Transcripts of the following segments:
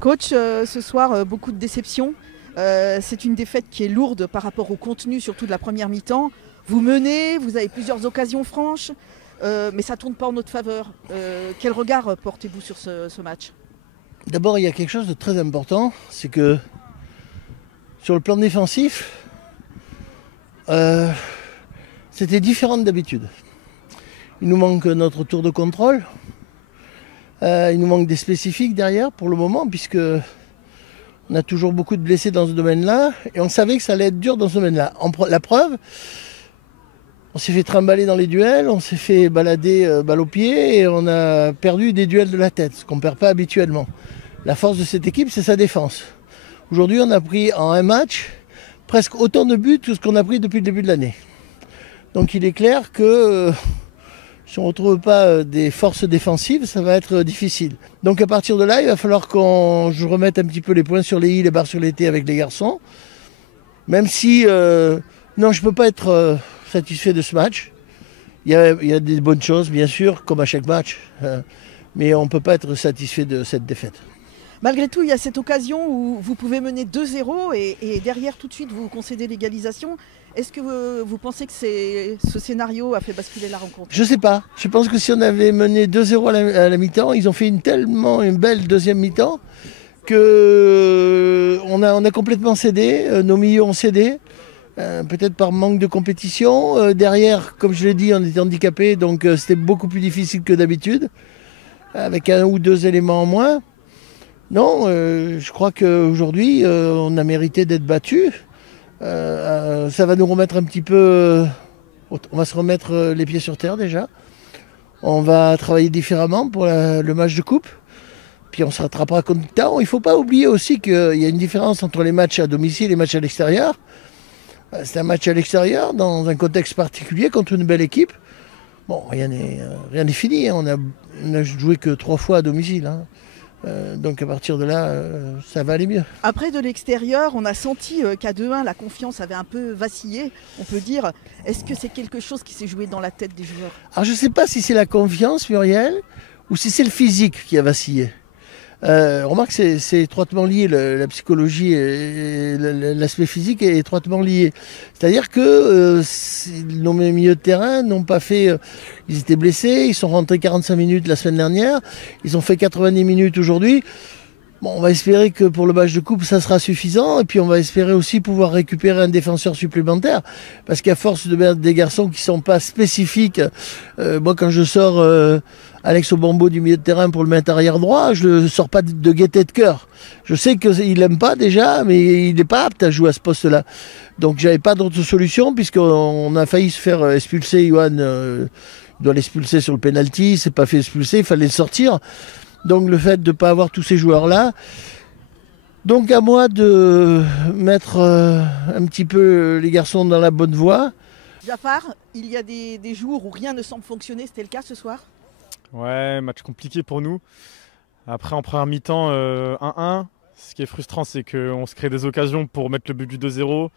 Coach, ce soir, beaucoup de déceptions. C'est une défaite qui est lourde par rapport au contenu, surtout de la première mi-temps. Vous menez, vous avez plusieurs occasions franches, mais ça ne tourne pas en notre faveur. Quel regard portez-vous sur ce match? D'abord, il y a quelque chose de très important, c'est que sur le plan défensif, c'était différent d'habitude. Il nous manque notre tour de contrôle, il nous manque des spécifiques derrière pour le moment, puisque on a toujours beaucoup de blessés dans ce domaine-là, et on savait que ça allait être dur dans ce domaine-là. La preuve, on s'est fait trimballer dans les duels, on s'est fait balader balle au pied, et on a perdu des duels de la tête, ce qu'on ne perd pas habituellement. La force de cette équipe, c'est sa défense. Aujourd'hui, on a pris en un match presque autant de buts que ce qu'on a pris depuis le début de l'année. Donc il est clair que si on ne retrouve pas des forces défensives, ça va être difficile. Donc à partir de là, il va falloir que je remette un petit peu les points sur les i, les barres sur les t avec les garçons. Même si, non, je ne peux pas être satisfait de ce match. Il y a des bonnes choses, bien sûr, comme à chaque match. Mais on ne peut pas être satisfait de cette défaite. Malgré tout, il y a cette occasion où vous pouvez mener 2-0 et derrière tout de suite vous concédez l'égalisation. Est-ce que vous pensez que ce scénario a fait basculer la rencontre? Je ne sais pas. Je pense que si on avait mené 2-0 à la mi-temps, ils ont fait tellement une belle deuxième mi-temps qu'on a complètement cédé. Nos milieux ont cédé, peut-être par manque de compétition. Derrière, comme je l'ai dit, on était handicapés, donc c'était beaucoup plus difficile que d'habitude, avec un ou deux éléments en moins. Non, je crois qu'aujourd'hui, on a mérité d'être battu. Ça va nous remettre un petit peu... on va se remettre les pieds sur terre déjà. On va travailler différemment pour le match de coupe. Puis on se rattrapera contre le temps. Il ne faut pas oublier aussi qu'il y a une différence entre les matchs à domicile et les matchs à l'extérieur. C'est un match à l'extérieur, dans un contexte particulier, contre une belle équipe. Bon, rien n'est fini. On a joué que 3 fois à domicile. Donc à partir de là, ça va aller mieux. Après, de l'extérieur, on a senti qu'à 2-1, la confiance avait un peu vacillé, on peut dire. Est-ce que c'est quelque chose qui s'est joué dans la tête des joueurs? Alors je ne sais pas si c'est la confiance, Muriel, ou si c'est le physique qui a vacillé. Remarque, c'est étroitement lié, la psychologie et l'aspect physique est étroitement lié. C'est-à-dire que nos milieux de terrain n'ont pas fait... ils étaient blessés, ils sont rentrés 45 minutes la semaine dernière, ils ont fait 90 minutes aujourd'hui. Bon, on va espérer que pour le match de coupe, ça sera suffisant. Et puis on va espérer aussi pouvoir récupérer un défenseur supplémentaire. Parce qu'à force de mettre des garçons qui ne sont pas spécifiques, moi quand je sors Alex Obambo du milieu de terrain pour le mettre arrière droit, je ne sors pas de gaieté de cœur. Je sais qu'il n'aime pas déjà, mais il n'est pas apte à jouer à ce poste-là. Donc j'avais pas d'autre solution, puisqu'on a failli se faire expulser. Johan doit l'expulser sur le penalty, il s'est pas fait expulser, il fallait le sortir. Donc le fait de ne pas avoir tous ces joueurs-là. Donc à moi de mettre un petit peu les garçons dans la bonne voie. Jafar, il y a des jours où rien ne semble fonctionner, c'était le cas ce soir? Ouais, match compliqué pour nous. Après en première mi-temps, 1-1. Ce qui est frustrant, c'est qu'on se crée des occasions pour mettre le but du 2-0.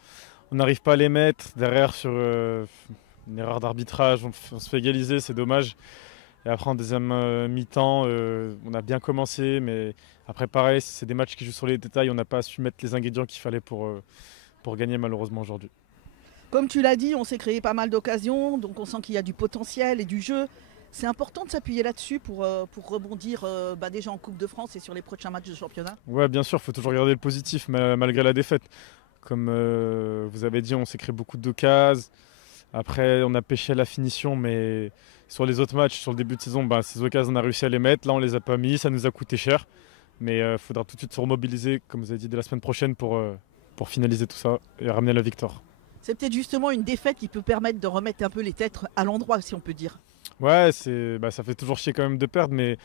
On n'arrive pas à les mettre. Derrière, sur une erreur d'arbitrage, on se fait égaliser, c'est dommage. Et après en deuxième mi-temps, on a bien commencé, mais après pareil, c'est des matchs qui jouent sur les détails, on n'a pas su mettre les ingrédients qu'il fallait pour gagner malheureusement aujourd'hui. Comme tu l'as dit, on s'est créé pas mal d'occasions, donc on sent qu'il y a du potentiel et du jeu. C'est important de s'appuyer là-dessus pour rebondir déjà en Coupe de France et sur les prochains matchs de championnat? Ouais, bien sûr, il faut toujours garder le positif malgré la défaite. Comme vous avez dit, on s'est créé beaucoup d'occasions. Après, on a pêché à la finition, mais sur les autres matchs, sur le début de saison, ces occasions, on a réussi à les mettre. Là, on ne les a pas mis, ça nous a coûté cher. Mais il faudra tout de suite se remobiliser, comme vous avez dit, dès la semaine prochaine pour finaliser tout ça et ramener la victoire. C'est peut-être justement une défaite qui peut permettre de remettre un peu les têtes à l'endroit, si on peut dire. Ouais, ça fait toujours chier quand même de perdre, mais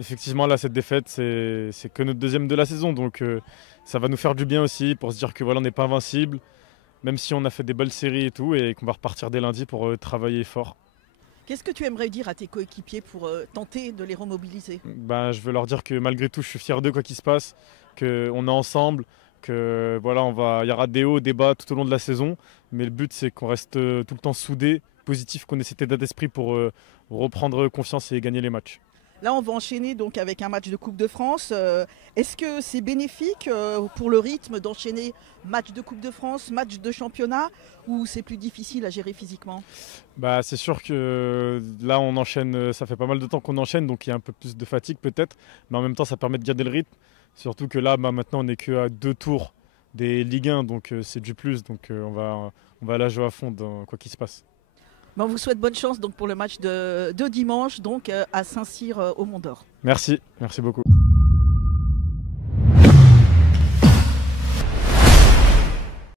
effectivement, là, cette défaite, c'est que notre deuxième de la saison. Donc ça va nous faire du bien aussi pour se dire que voilà, on n'est pas invincible, même si on a fait des belles séries et tout, et qu'on va repartir dès lundi pour travailler fort. Qu'est-ce que tu aimerais dire à tes coéquipiers pour tenter de les remobiliser? Je veux leur dire que malgré tout, je suis fier d'eux quoi qu'il se passe, qu'on est ensemble, que voilà, il y aura des hauts, des bas tout au long de la saison, mais le but c'est qu'on reste tout le temps soudés positif, qu'on ait cet état d'esprit pour reprendre confiance et gagner les matchs. Là, on va enchaîner donc avec un match de Coupe de France. Est-ce que c'est bénéfique pour le rythme d'enchaîner match de Coupe de France, match de championnat, ou c'est plus difficile à gérer physiquement? C'est sûr que là, on enchaîne, ça fait pas mal de temps qu'on enchaîne, donc il y a un peu plus de fatigue peut-être, mais en même temps, ça permet de garder le rythme. Surtout que là, maintenant, on n'est qu'à 2 tours des Ligue 1, donc c'est du plus, donc on va la jouer à fond dans quoi qu'il se passe. On vous souhaite bonne chance donc, pour le match de dimanche donc, à Saint-Cyr au Mont-d'Or. Merci beaucoup.